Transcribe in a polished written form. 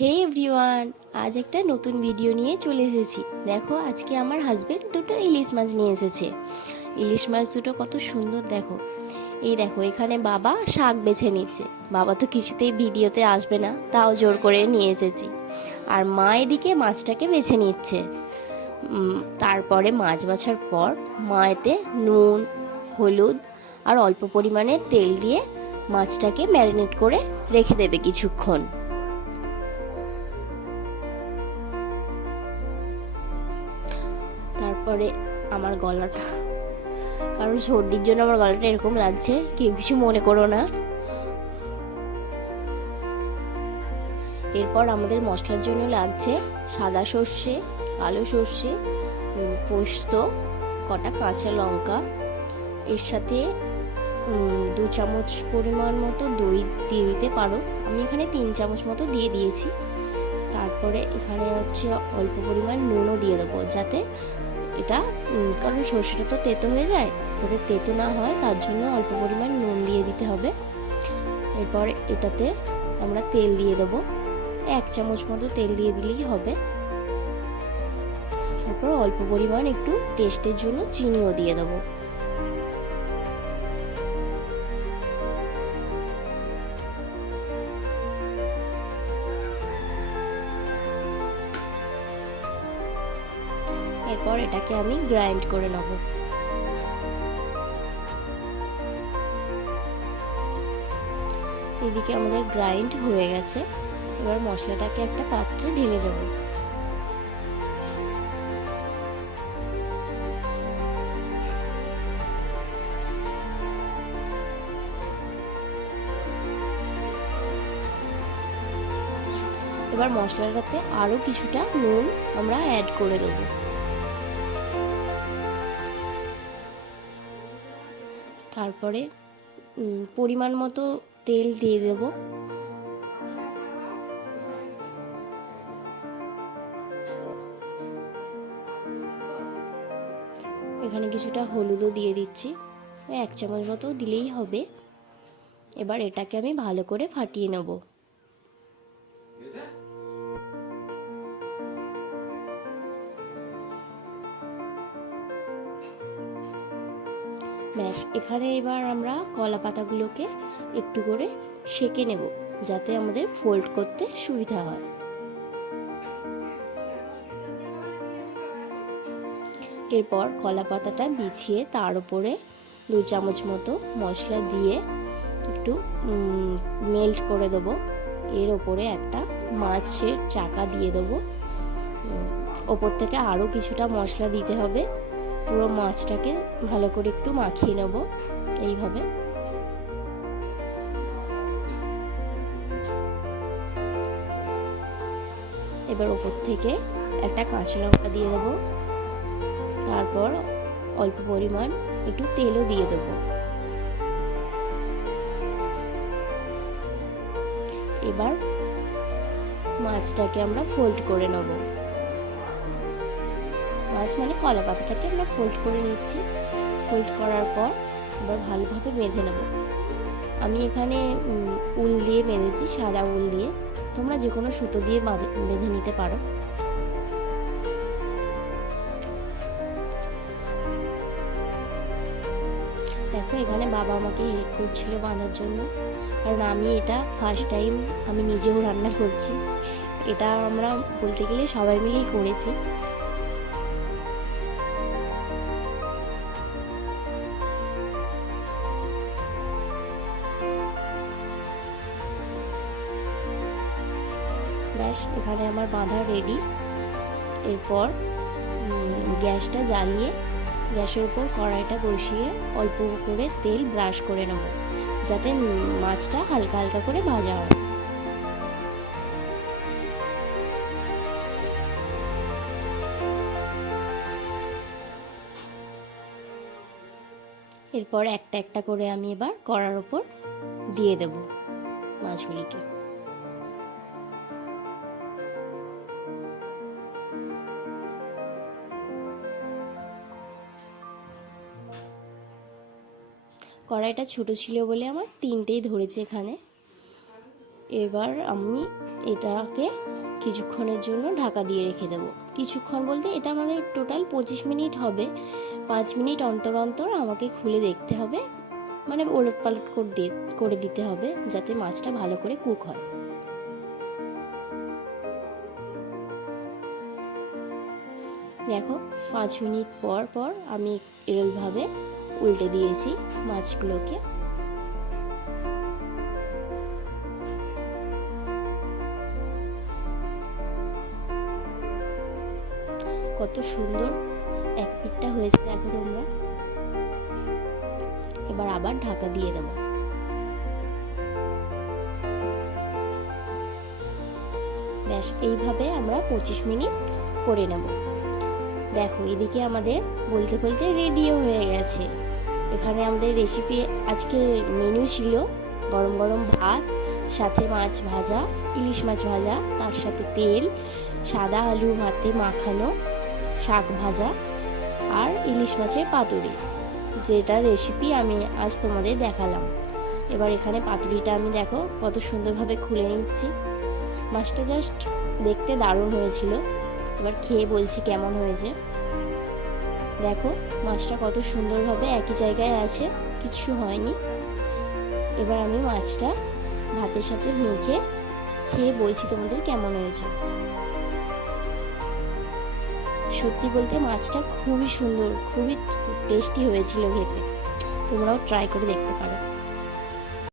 হে everyone, আজ একটা নতুন ভিডিও নিয়ে চলে এসেছি। দেখো, আজকে আমার হাজবেন্ড দুটো ইলিশ মাছ নিয়ে এসেছে। ইলিশ মাছ দুটো কত সুন্দর দেখো। এই দেখো, এখানে বাবা শাক বেছে নিচ্ছে। বাবা তো কিছুতেই ভিডিওতে আসবে না, তাও জোর করে নিয়ে এসেছি। আর মা এদিকে মাছটাকে বেছে নিচ্ছে। তারপরে মাছ বাছার পর মা এতে নুন, হলুদ আর অল্প পরিমাণে তেল দিয়ে মাছটাকে ম্যারিনেট করে রেখে দেবে কিছুক্ষণ। তারপরে আমার গলাটা, কারণ সর্দির জন্য আমার গলাটা এরকম লাগছে, কেউ কিছু মনে করো না। এরপর আমাদের মশলার জন্য লাগছে সাদা সর্ষে, কালো সর্ষে, পোস্ত, কটা কাঁচা লঙ্কা, এর সাথে 2 চামচ পরিমাণ মতো দই দিয়ে দিতে পারো। আমি এখানে 3 চামচ মতো দিয়ে দিয়েছি। তারপরে এখানে হচ্ছে অল্প পরিমাণ নুনও দিয়ে দেবো, যাতে এটা, কারণ সর্ষেটা তো তেতো হয়ে যায়, যাতে তেতো না হয় তার জন্য অল্প পরিমাণ নুন দিয়ে দিতে হবে। এরপর এটাতে আমরা তেল দিয়ে দেবো, 1 চামচ মতো তেল দিয়ে দিলেই হবে। তারপর অল্প পরিমাণ একটু টেস্টের জন্য চিনিও দিয়ে দেবো। এরপর এটাকে আমি গ্রাইন্ড করে নেব। এদিকে আমাদের গ্রাইন্ড হয়ে গেছে। এবার মশলাটাকে একটা পাত্রে ঢেলে দেব। এবার মশলাটাতে আরো কিছুটা নুন আমরা অ্যাড করে দেব। তারপরে পরিমাণ মতো তেল দিয়ে দেব। এখানে কিছুটা হলুদও দিয়ে দিচ্ছি, 1 চামচ মতো দিলেই হবে। এবার এটাকে আমি ভালো করে ফাটিয়ে নেব। ব্যাস, এখানে এবার আমরা কলা পাতাগুলোকে একটু করে সেঁকে নেব, যাতে আমাদের ফোল্ড করতে সুবিধা হয়। এরপর কলা পাতাটা বিছিয়ে তার উপরে 2 চামচ মতো মশলা দিয়ে একটু মেল্ট করে দেবো। এর ওপরে একটা মাছের চাকা দিয়ে দেবো। ওপর থেকে আরও কিছুটা মশলা দিতে হবে। পুরো মাছটাকে ভালো করে একটু মাখিয়ে নেব এইভাবে। এবার ওপর থেকে একটা কাঁচা লঙ্কা দিয়ে দেবো। তারপর অল্প পরিমাণ একটু তেলও দিয়ে দেবো। এবার মাছটাকে আমরা ফোল্ড করে নেব। মাছ মানে কলা পাতাটাকে আমরা ফোল্ড করে নিচ্ছি। ফোল্ড করার পর এবার ভালোভাবে বেঁধে নেব। আমি এখানে উল দিয়ে বেঁধেছি, সাদা উল দিয়ে। তোমরা যে কোনো সুতো দিয়ে বেঁধে নিতে পারো। দেখো, এখানে বাবা আমাকে হেল্প করছিল বাঁধার জন্য, কারণ আমি এটা ফার্স্ট টাইম আমি নিজেও রান্না করছি। এটা আমরা বলতে গেলে সবাই মিলেই করেছি। ব্যাস, এখানে আমার বাঁধা রেডি। এরপর গ্যাসটা জ্বালিয়ে গ্যাসের উপর কড়াইটা বসিয়ে অল্প করে তেল ব্রাশ করে নেব, যাতে মাছটা হালকা হালকা করে ভাজা হয়। এরপর একটা একটা করে আমি এবার কড়ার উপর দিয়ে দেব মাছগুলিকে। কড়াইটা ছোট ছিল বলে আমার 3টেই ধরেছে এখানে। এবার আমি এটাকে কিছুক্ষণের জন্য ঢাকা দিয়ে রেখে দেবো। কিছুক্ষণ বলতে এটা আমাদের টোটাল 25 মিনিট হবে। 5 মিনিট অন্তর অন্তর আমাকে খুলে দেখতে হবে, মানে ওলট পালট করে দিতে হবে যাতে মাছটা ভালো করে কুক হয়। দেখো 5 মিনিট পর পর আমি এরকমভাবে উল্টে দিয়েছি মাছগুলোকে। কত সুন্দর এক পিঠটা হয়েছে দেখো তোমরা। এবার আবার ঢাকা দিয়ে দেবো। ব্যাস এইভাবে আমরা 25 মিনিট করে নেব। দেখো এদিকে আমাদের বলতে বলতে রেডিও হয়ে গেছে। এখানে আমাদের রেসিপি আজকে মেনু ছিল গরম গরম ভাত, সাথে মাছ ভাজা, ইলিশ মাছ ভাজা, তার সাথে তেল, সাদা আলু ভাতে মাখানো, শাক ভাজা আর ইলিশ মাছের পাতুরি, যেটা রেসিপি আমি আজ তোমাদের দেখালাম। এবার এখানে পাতুরিটা আমি দেখো কত সুন্দরভাবে খুলে নিচ্ছি। মাছটা জাস্ট দেখতে দারুণ হয়েছিল। এবার খেয়ে বলছি কেমন হয়েছে। দেখো মাছটা কত সুন্দরভাবে একই জায়গায় আছে, কিচ্ছু হয়নি। এবার আমি মাছটা ভাতের সাথে মেখে খেয়ে বলছি তোমাদের কেমন হয়েছে। সত্যি বলতে মাছটা খুবই সুন্দর, খুবই টেস্টি হয়েছিল খেতে। তোমরাও ট্রাই করে দেখতে পারো।